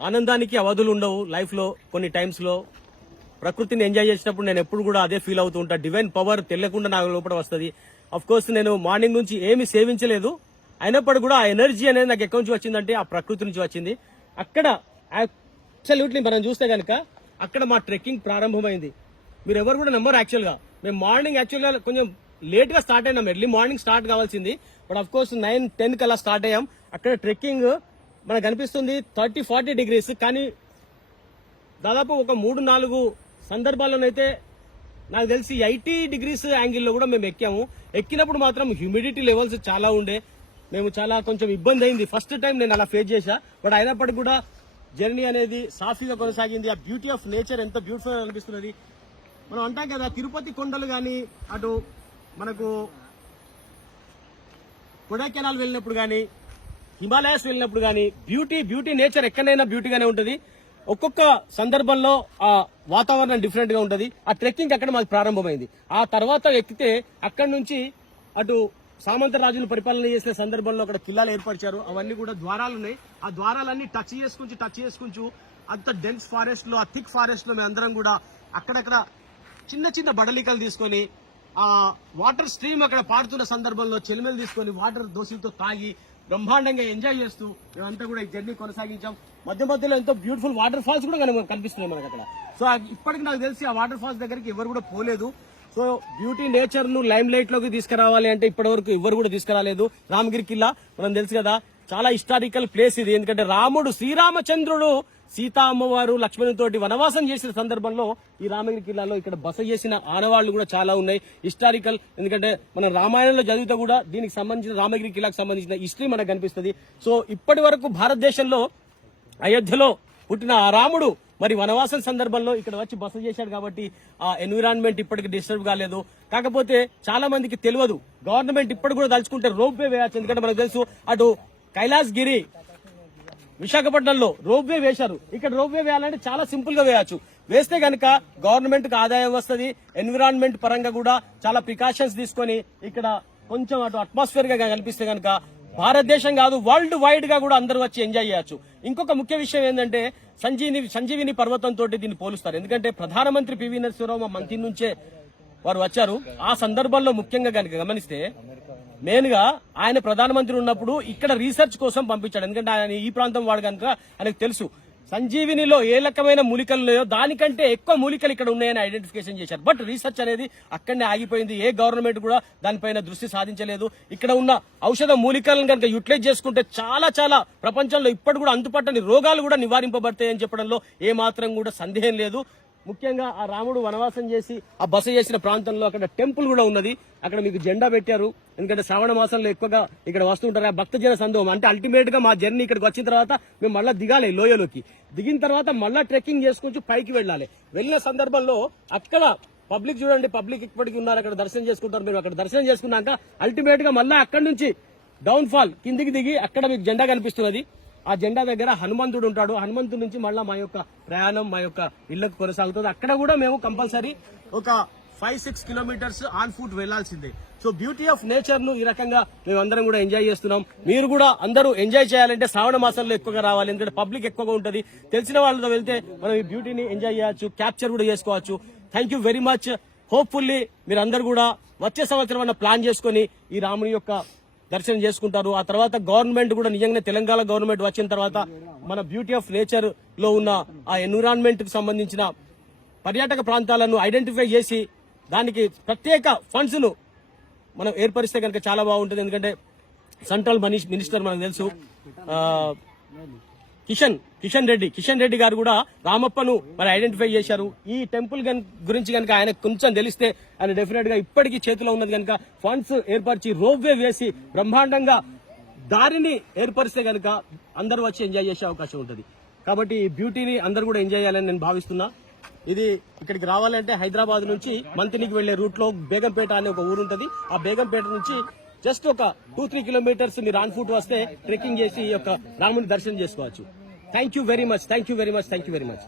ఆనందానికి అవధులు ఉండవు లైఫ్లో కొన్ని టైమ్స్లో. ప్రకృతిని ఎంజాయ్ చేసినప్పుడు నేను ఎప్పుడు కూడా అదే ఫీల్ అవుతూ ఉంటా. డివైన్ పవర్ తెలియకుండా నాకు లోపల వస్తుంది. అఫ్ కోర్స్ నేను మార్నింగ్ నుంచి ఏమీ సేవించలేదు. అయినప్పుడు కూడా ఆ ఎనర్జీ అనేది నాకు ఎక్కడి నుంచి వచ్చిందంటే ఆ ప్రకృతి నుంచి వచ్చింది. అక్కడ అబ్సల్యూట్లీ మనం చూస్తే కనుక అక్కడ మా ట్రెక్కింగ్ ప్రారంభమైంది. మీరు ఎవరు కూడా నెంబర్ యాక్చువల్గా. మేము మార్నింగ్ యాక్చువల్గా కొంచెం లేట్గా స్టార్ట్ అయినాం. ఎర్లీ మార్నింగ్ స్టార్ట్ కావాల్సింది. But of course nine ten కల్లా స్టార్ట్ అయ్యాం. అక్కడ ట్రెక్కింగ్ మనకు కనిపిస్తుంది థర్టీ ఫార్టీ డిగ్రీస్ కానీ దాదాపు ఒక మూడు నాలుగు సందర్భాల్లోనైతే నాకు తెలిసి ఎయిటీ డిగ్రీస్ యాంగిల్లో కూడా మేము ఎక్కాము. ఎక్కినప్పుడు మాత్రం హ్యూమిడిటీ లెవెల్స్ చాలా ఉండే. మేము చాలా కొంచెం ఇబ్బంది అయింది. ఫస్ట్ టైం నేను అలా ఫేస్ చేశా. బట్ అయినప్పటికీ కూడా జర్నీ అనేది సాఫీగా కొనసాగింది. ఆ బ్యూటీ ఆఫ్ నేచర్ ఎంత బ్యూటిఫుల్ అనిపిస్తున్నది. మనం అంటాం కదా తిరుపతి కొండలు కానీ అటు మనకు కొడైకెనాల్ వెళ్ళినప్పుడు కానీ హిమాలయాస్ వెళ్ళినప్పుడు కానీ బ్యూటీ బ్యూటీ నేచర్ ఎక్కడైనా బ్యూటీగానే ఉంటుంది. ఒక్కొక్క సందర్భంలో ఆ వాతావరణం డిఫరెంట్గా ఉంటుంది. ఆ ట్రెక్కింగ్ అక్కడ మాకు ప్రారంభమైంది. ఆ తర్వాత ఎక్కితే అక్కడి నుంచి అటు సామంత రాజులు పరిపాలన చేసిన సందర్భంలో అక్కడ కిల్లాలు ఏర్పరిచారు. అవన్నీ కూడా ద్వారాలు ఉన్నాయి. ఆ ద్వారాలన్నీ టచ్ చేసుకుంటూ టచ్ చేసుకుంటూ అంత డెన్స్ ఫారెస్ట్లో ఆ థిక్ ఫారెస్ట్లో మేమందరం కూడా అక్కడక్కడ చిన్న చిన్న బడలికలు తీసుకొని ఆ వాటర్ స్ట్రీమ్ అక్కడ పారుతున్న సందర్భంలో చెలిమెలు తీసుకొని వాటర్ దోశలతో తాగి బ్రహ్మాండంగా ఎంజాయ్ చేస్తూ మేమంతా కూడా ఈ జర్నీ కొనసాగించాం. మధ్య మధ్యలో ఎంతో బ్యూటిఫుల్ వాటర్ ఫాల్స్ కూడా కనిపిస్తున్నాయి మనకు అక్కడ. సో ఇప్పటికి నాకు తెలిసి ఆ వాటర్ ఫాల్స్ దగ్గరికి ఎవరు కూడా పోలేదు. సో బ్యూటీ నేచర్ను లైమ్ లైట్లోకి తీసుకురావాలి అంటే ఇప్పటి వరకు ఎవరు కూడా తీసుకురాలేదు. రామగిరి కిల్లా మనం తెలుసు కదా చాలా హిస్టారికల్ ప్లేస్ ఇది. ఎందుకంటే రాముడు శ్రీరామచంద్రుడు సీతా అమ్మవారు లక్ష్మణుతోటి వనవాసం చేసిన సందర్భంలో ఈ రామగిరి కిల్లాలో ఇక్కడ బస చేసిన ఆనవాళ్ళు కూడా చాలా ఉన్నాయి. హిస్టారికల్ ఎందుకంటే మన రామాయణంలో చదివితే కూడా దీనికి సంబంధించిన రామగిరి కిల్లాకు సంబంధించిన హిస్టరీ మనకు కనిపిస్తుంది. సో ఇప్పటి వరకు భారతదేశంలో అయోధ్యలో పుట్టిన ఆ రాముడు మరి వనవాసం సందర్భంలో ఇక్కడ వచ్చి బస చేశాడు కాబట్టి ఆ ఎన్విరాన్మెంట్ ఇప్పటికి డిస్టర్బ్ కాలేదు. కాకపోతే చాలా మందికి తెలియదు. గవర్నమెంట్ ఇప్పటి కూడా తలుచుకుంటే రోప్ వే ఎందుకంటే మనకు తెలుసు అటు కైలాస్ గిరి విశాఖపట్నంలో రోప్ వే వేశారు. ఇక్కడ రోప్ వే వేయాలంటే చాలా సింపుల్గా వేయచ్చు. వేస్తే గనక గవర్నమెంట్కు ఆదాయం వస్తుంది ఎన్విరాన్మెంట్ పరంగా కూడా చాలా ప్రికాషన్స్ తీసుకొని ఇక్కడ కొంచెం అటు అట్మాస్ఫియర్గా కనిపిస్తే గనక భారతదేశం కాదు వరల్డ్ వైడ్గా కూడా అందరూ వచ్చి ఎంజాయ్ చేయొచ్చు. ఇంకొక ముఖ్య విషయం ఏంటంటే సంజీవిని సంజీవిని పర్వతం తోటి దీన్ని పోలుస్తారు. ఎందుకంటే ప్రధానమంత్రి పివి నరసింహరావు మా మంత్రి నుంచే వారు వచ్చారు. ఆ సందర్భంలో ముఖ్యంగా కనుక గమనిస్తే మెయిన్గా ఆయన ప్రధానమంత్రి ఉన్నప్పుడు ఇక్కడ రీసెర్చ్ కోసం పంపించాడు. ఎందుకంటే ఆయన ఈ ప్రాంతం వాడు కనుక ఆయనకు తెలుసు. సంజీవినిలో ఏ రకమైన మూలికలు ఉన్నాయో దానికంటే ఎక్కువ మూలికలు ఇక్కడ ఉన్నాయని ఐడెంటిఫికేషన్ చేశారు. బట్ రీసెర్చ్ అనేది అక్కడనే ఆగిపోయింది. ఏ గవర్నమెంట్ కూడా దానిపైన దృష్టి సాధించలేదు. ఇక్కడ ఉన్న ఔషధ మూలికలను కనుక యూటిలైజ్ చేసుకుంటే చాలా చాలా ప్రపంచంలో ఇప్పటి కూడా అంతుపట్టని రోగాలు కూడా నివారింపబడతాయని చెప్పడంలో ఏ మాత్రం కూడా సందేహం లేదు. ముఖ్యంగా ఆ రాముడు వనవాసం చేసి ఆ బస చేసిన ప్రాంతంలో అక్కడ టెంపుల్ కూడా ఉన్నది. అక్కడ మీకు జెండా పెట్టారు. ఎందుకంటే శ్రావణ మాసంలో ఎక్కువగా ఇక్కడ వస్తుంటారు ఆ భక్తజన సందోహం. అంటే అల్టిమేట్గా మా జర్నీ ఇక్కడికి వచ్చిన తర్వాత మేము మళ్ళీ దిగాలి లోయలోకి. దిగిన తర్వాత మళ్ళీ ట్రెక్కింగ్ చేసుకుంటూ పైకి వెళ్ళాలి. వెళ్ళిన సందర్భంలో అక్కడ పబ్లిక్ చూడండి పబ్లిక్ ఇప్పటికి ఉన్నారు. అక్కడ దర్శనం చేసుకుంటారు. మీరు అక్కడ దర్శనం చేసుకున్నాక అల్టిమేట్గా మళ్ళీ అక్కడ నుంచి డౌన్ ఫాల్ కిందికి దిగి అక్కడ మీకు జెండా కనిపిస్తున్నది. ఆ జెండా దగ్గర హనుమంతుడు ఉంటాడు. హనుమంతుడి నుంచి మళ్ళీ మా యొక్క ప్రయాణం మా యొక్క ఇళ్ళకు కొనసాగుతుంది. అక్కడ కూడా మేము కంపల్సరీ ఒక five six kilometres on foot వెళ్ళాల్సిందే సో బ్యూటీ ఆఫ్ నేచర్ను ఈ రకంగా మేము అందరం కూడా ఎంజాయ్ చేస్తున్నాం. మీరు కూడా అందరూ ఎంజాయ్ చేయాలంటే శ్రావణ మాసంలో ఎక్కువగా రావాలి. ఎందుకంటే పబ్లిక్ ఎక్కువగా ఉంటుంది. తెలిసిన వాళ్ళతో వెళ్తే మనం ఈ బ్యూటీని ఎంజాయ్ చేయొచ్చు క్యాప్చర్ కూడా చేసుకోవచ్చు. Thank you very much hopefully మీరు అందరు కూడా వచ్చే సంవత్సరం అన్న ప్లాన్ చేసుకొని ఈ రాముని యొక్క దర్శనం చేసుకుంటారు. ఆ తర్వాత గవర్నమెంట్ కూడా నిజంగానే తెలంగాణ గవర్నమెంట్ వచ్చిన తర్వాత మన బ్యూటీ ఆఫ్ నేచర్లో ఉన్న ఆ ఎన్విరాన్మెంట్కు సంబంధించిన పర్యాటక ప్రాంతాలను ఐడెంటిఫై చేసి దానికి ప్రత్యేక ఫండ్స్ను మనం ఏర్పరిస్తే కనుక చాలా బాగుంటుంది. ఎందుకంటే సెంట్రల్ మినిస్టర్ మనకు తెలుసు. ఆ, కిషన్ కిషన్ రెడ్డి. కిషన్ రెడ్డి గారు కూడా రామప్పను మరి ఐడెంటిఫై చేశారు. ఈ టెంపుల్ గన్ గురించి కనుక ఆయన కొంచెం తెలిస్తే ఆయన డెఫినెట్గా ఇప్పటికీ చేతిలో ఉన్నది కనుక ఫండ్స్ ఏర్పరిచి రోవే వేసి బ్రహ్మాండంగా దారిని ఏర్పరిస్తే కనుక అందరూ వచ్చి ఎంజాయ్ చేసే అవకాశం ఉంటుంది. కాబట్టి ఈ బ్యూటీని అందరూ కూడా ఎంజాయ్ చేయాలని నేను భావిస్తున్నా. ఇది ఇక్కడికి రావాలంటే హైదరాబాద్ నుంచి మంతినికి వెళ్ళే రూట్లో బేగంపేట అనే ఒక ఊరు ఉంటుంది. ఆ బేగంపేట నుంచి జస్ట్ ఒక టూ త్రీ కిలోమీటర్స్ మీరు ఆన్ ఫుట్ వస్తే ట్రెక్కింగ్ చేసి ఈ యొక్క రాముని దర్శనం చేసుకోవచ్చు. Thank you very much thank you very much thank you very much